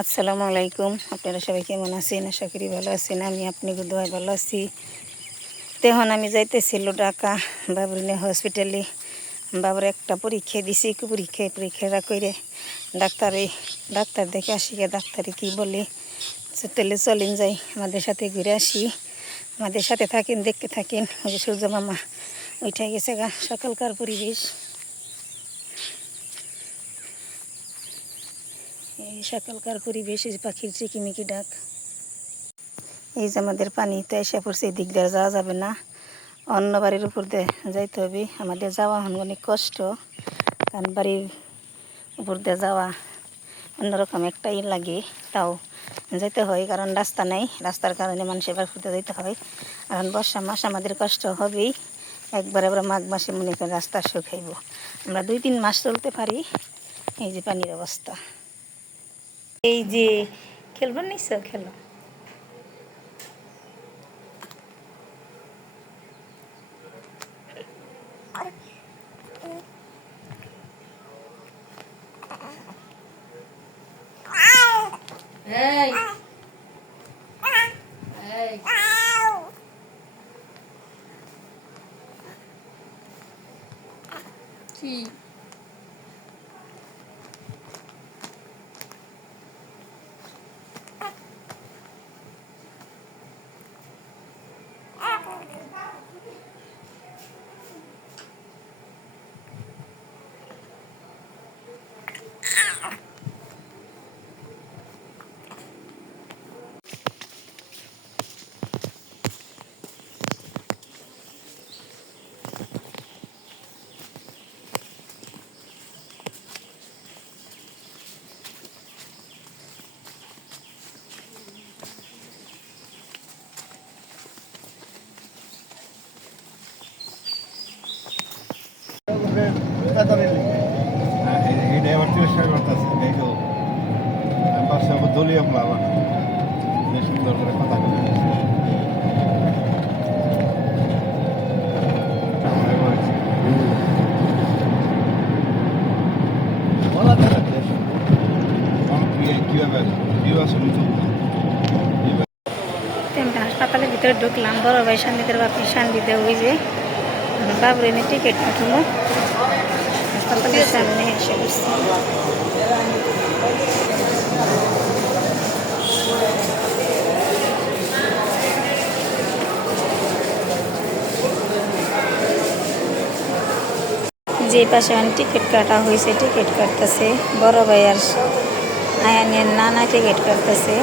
আসসালামু আলাইকুম। আপনারা সবাই কেমন আছেন? আশা করি ভালো আছেন। আমি আপনাকে দোয়ায় ভালো আছি। তখন আমি যাইতেছিল ঢাকা বাবুরিনে হসপিটালে। বাবুর একটা পরীক্ষা দিছি, পরীক্ষাটা করে ডাক্তার দেখে আসি। ডাক্তারে কি বলে তাহলে চলেন যাই, আমাদের সাথে ঘুরে আসি, আমাদের সাথে থাকেন, দেখতে থাকেন। ওই যে সূর্য মামা ওইটা গেছে গা। সকালকার পরিবেশ, এই সকালকার পরিবেশ, পাখির চিকিমিকি ডাক। এই যে আমাদের পানি তো এসে পড়ছে, এই দিক দিয়ে যাওয়া যাবে না, অন্য বাড়ির উপর দিয়ে যাইতে হবে। আমাদের যাওয়া অনেক কষ্ট, কারণ বাড়ির উপর দিয়ে যাওয়া অন্যরকম একটাই লাগে, তাও যেতে হয়, কারণ রাস্তা নেই। রাস্তার কারণে মানুষের বাড়ি উপর দিয়ে যেতে হয়। কারণ বর্ষা মাস আমাদের কষ্ট হবেই। একবার আমরা মাঘ মাসে মনে করি রাস্তা শুকাইব, আমরা 2-3 মাস চলতে পারি। এই যে পানির অবস্থা। এই যে খেলবেন নিশ্চয়, খেলো। Hey. Hey. Sí. দলীয় প্লাবন বেশ সুন্দর করে কথা হাসপাতালের ভিতরে ঢুকলাম। বড় ভাই সান্দিদের বাপি সান্দিদে ওই যে বাবুর এনে টিকিট কাটলো, হাসপাতালের সামনে এসে বসছি। যে পাশে টিকিট কাটা হয়েছে, টিকিট কাটতেছে বড় ভাই আর আয়ানের নানা টিকিট কাটতেছে।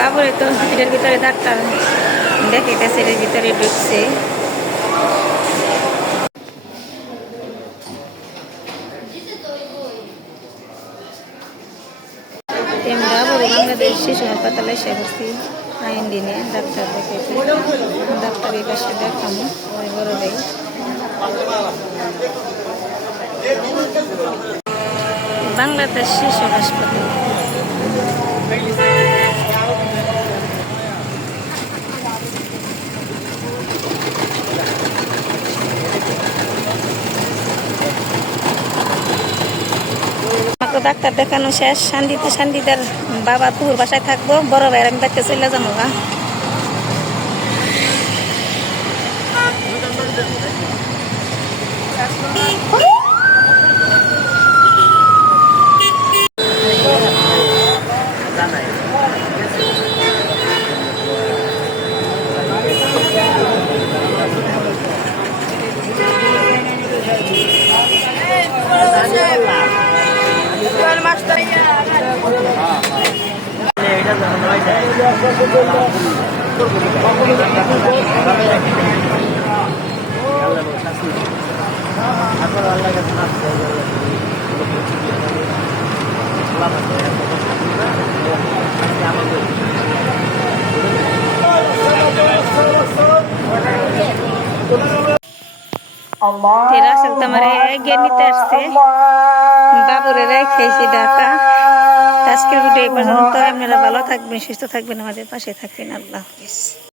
বাবুরে তো এটার ভিতরে ডাক্তার দেখাইতেছে, এর ভিতরে ঢুকছে। বাবুর বাংলাদেশ শিশু হাসপাতালে এসে পড়ছি। আইনডিনে ডাক্তার দেখাইছে, ডাক্তার এই পাশে দেখামো ওই বড় ভাই। বাংলাদেশ শিশু হাসপাতাল। ডাক্তার দেখানো শেষ। শান্তিদার বাবা পুর বাসায় থাকবো, বড় ভাইয়ের আমি দেখতে চলে যাবো গা। রাসেল তো আমার এগিয়ে নিতে আসছে, বাবুরে রেখেছি ঢাকা। আজকের ভিডিও এই পর্যন্ত। আপনারা ভালো থাকবেন, সুস্থ থাকবেন, আমাদের পাশে থাকবেন। আল্লাহ হাফিজ।